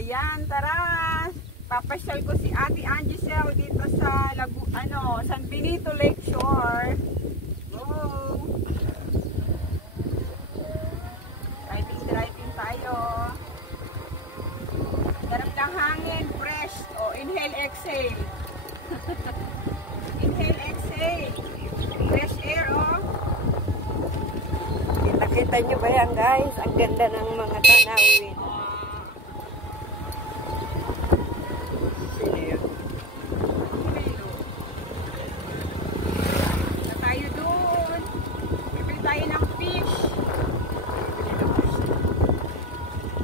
Ayan, tara! Papasyal ko si Ate Angicel dito sa San Benito Lakeshore. Go! Driving tayo. Garap ng hangin, fresh. O, inhale, exhale. Inhale, exhale. Fresh air, oh. Nakita nyo ba yan, guys? Ang ganda ng mga tanawin. Sino yun? Na tayo doon. Bibili tayo ng fish.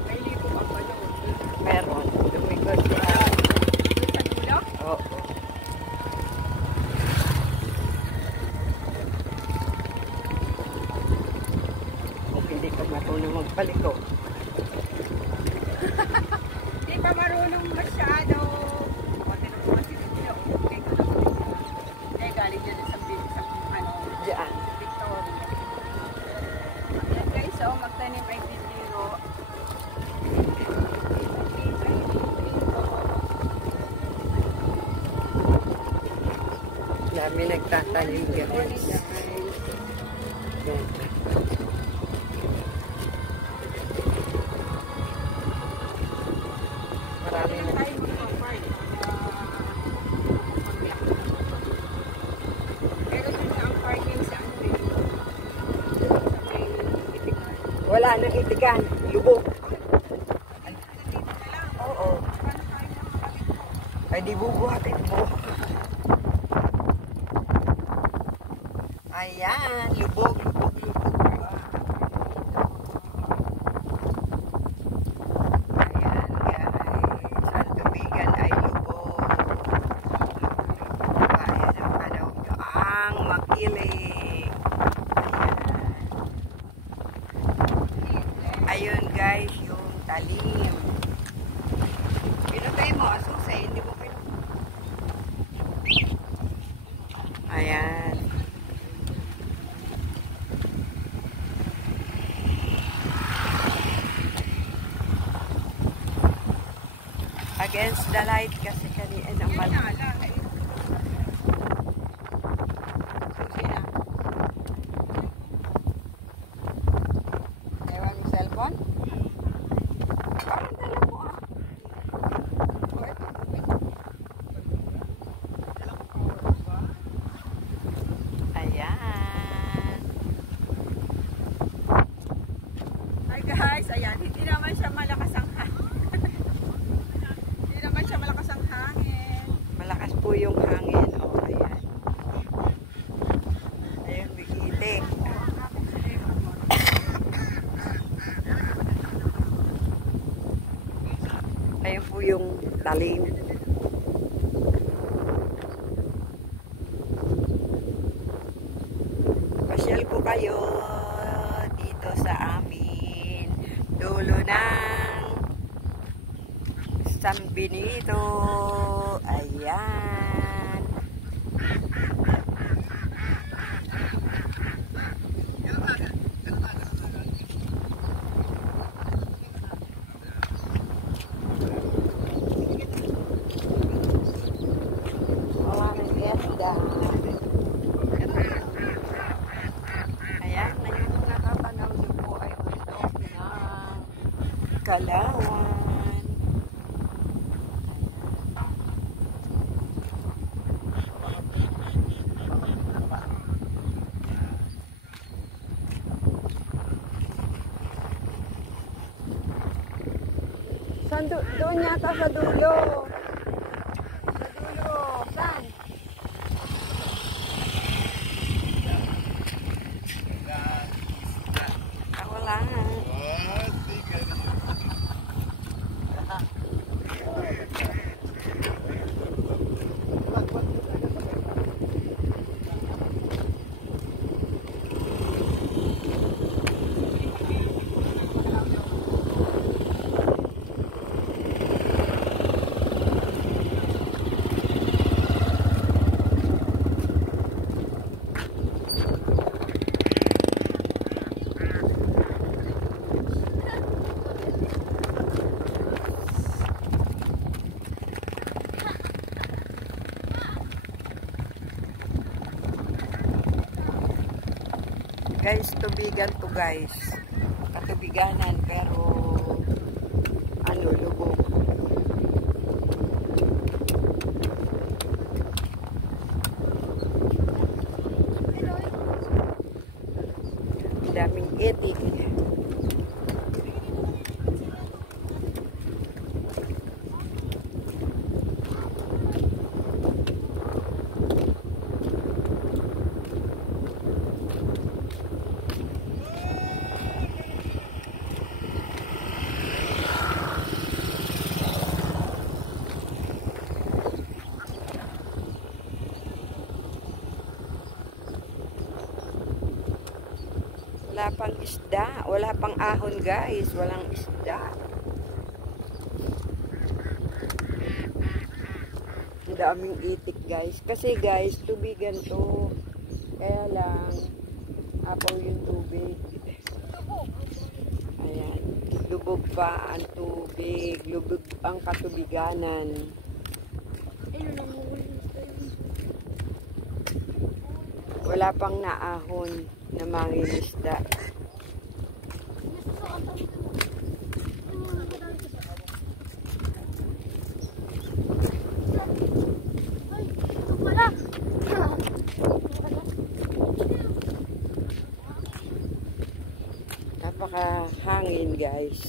May libo pa ba doon? Meron. Lumikot siya. Doon sa dulo? Oo. Hindi ka marunong magpaliko. Hindi pa marunong masyado. Pati na po kasi nila. Okay, galing dyan sa Diyan. Victoria. Ayan guys, so magtanim ay bibiro. Dami nagtatanim guys. Yan. Marami na. Wala nang itikan. Lubog. Oo. Ay di bubuhatin mo. Ayan. Lubog. Lubog. Lubog. Ayan guys. Ang tubigan ay lubog. Ayan ang panahon ang makiling. Ayun guys, yung talim. Pinatay mo, asusay, hindi mo pinatay. Ayan. Against the light kasi kanina naman. Ewan yung cellphone? Parang dala mo ah. Ayan. Hi guys, ayan, hindi naman siya malakas ang hangin. Hindi naman siya malakas ang hangin. Malakas po yung hangin. O, oh, ayan. Ayan, bigitik. Ayan po yung talim. Pasyal po kayo dito sa amin. Dulo ng San Benito. Ayan. Maraming ganda. Ayan, na yung nakapanaw niyo po ay ito ng Kalawan. Doon yata sa dulo. Sa dulo. Saan? Wala nga. Guys, tubigan to guys. Katubiganan pero ano, lubog. Daming itik. Wala pang isda. Wala pang ahon guys. Walang isda. Ang daming itik guys. Kasi guys, tubigan to. Kaya lang, apaw yung tubig. Ayan. Lubog pa ang tubig. Lubog ang katubiganan. Wala pang naahon na mangingisda. Napakahangin guys.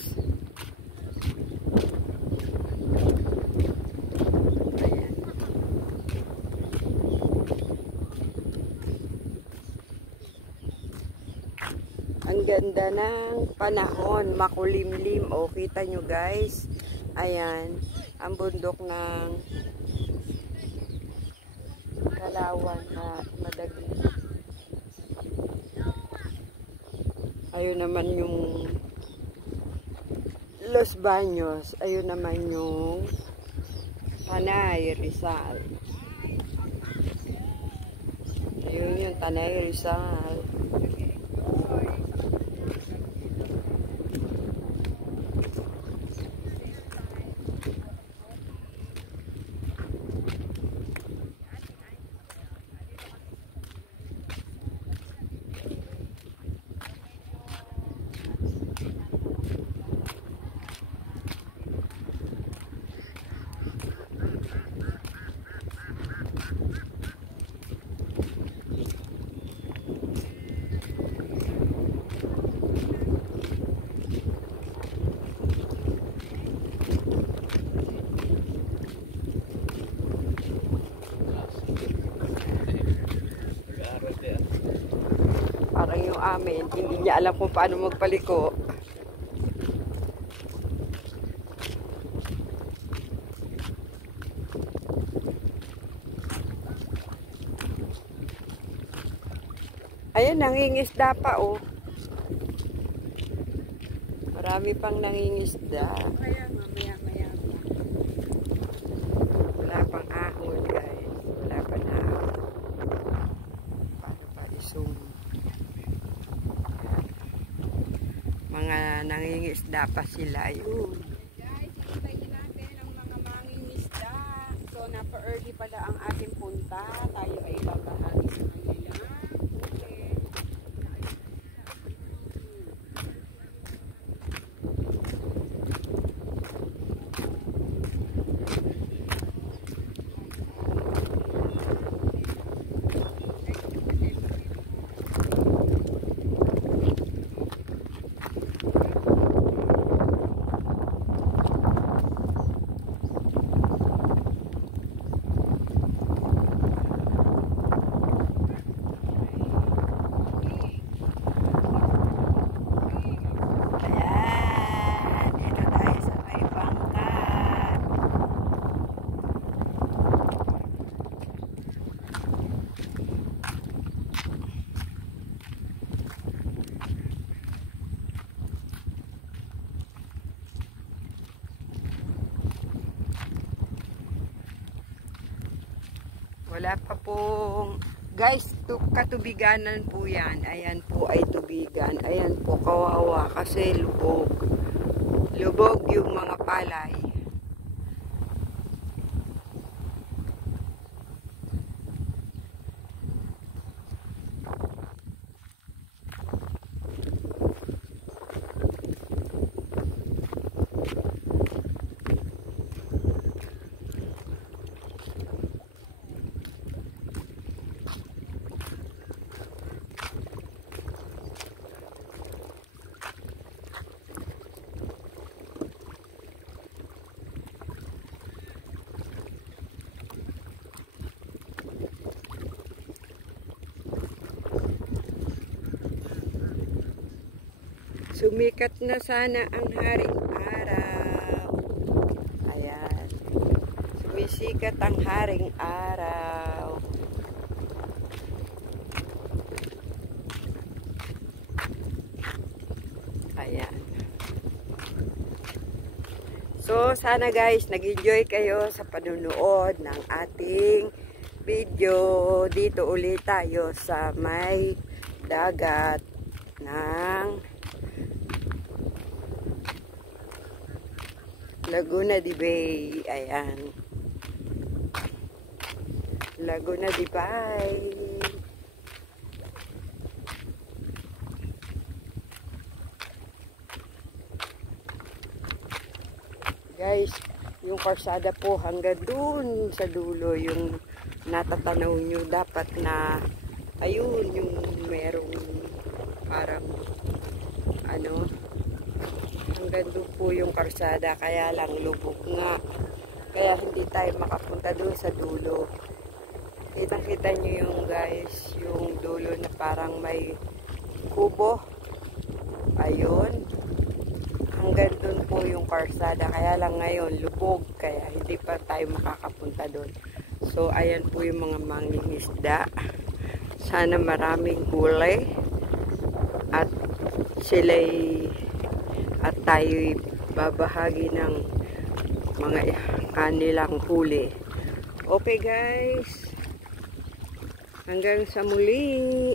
Ang ganda ng panahon, makulimlim. O, kita nyo guys. Ayan, ang bundok ng Kalawan na madagli. Ayun naman yung Los Baños. Ayun naman yung Tanay Rizal. Ayun yung Tanay Rizal. Parang yung amin, hindi niya alam kung paano magpaliko. Ayun, nangingisda pa oh. Marami pang nangingisda. Maya. Wala pang ahon guys. Wala pa na ahon. Paano pa i-zoom? Mga nangingisda pa sila. Ayun. Guys, hintayin natin ang mga mangingisda. So, napa-early pala ang ating punta. Tayo ay babahagi sa kanila. Wala pa pong, guys, katubiganan po yan. Ayan po ay tubigan. Ayan po, kawawa kasi lubog. Lubog yung mga palay. Sumikat na sana ang haring araw. Ayan. Sumisikat ang haring araw. Ayan. So, sana guys, nag-enjoy kayo sa panunood ng ating video. Dito ulit tayo sa may dagat ng Laguna de Bay. Ayan. Laguna de Bay. Guys, yung karsada po hanggang dun sa dulo, yung natatanaw nyo, dapat na ayun, yung merong parang ano, hanggang doon po yung karsada, kaya lang lubog nga, kaya hindi tayo makapunta doon sa dulo. Kitang-kita nyo yung guys, yung dulo na parang may kubo, ayun, hanggang doon po yung karsada, kaya lang ngayon lubog, kaya hindi pa tayo makakapunta doon. So ayan po yung mga mangingisda, sana maraming huli at sila'y at tayo'y babahagi ng mga kanilang huli. Okay guys, hanggang sa muli.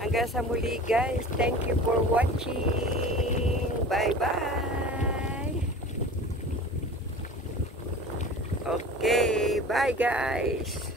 Hanggang sa muli guys. Thank you for watching. Bye bye. Okay, bye guys.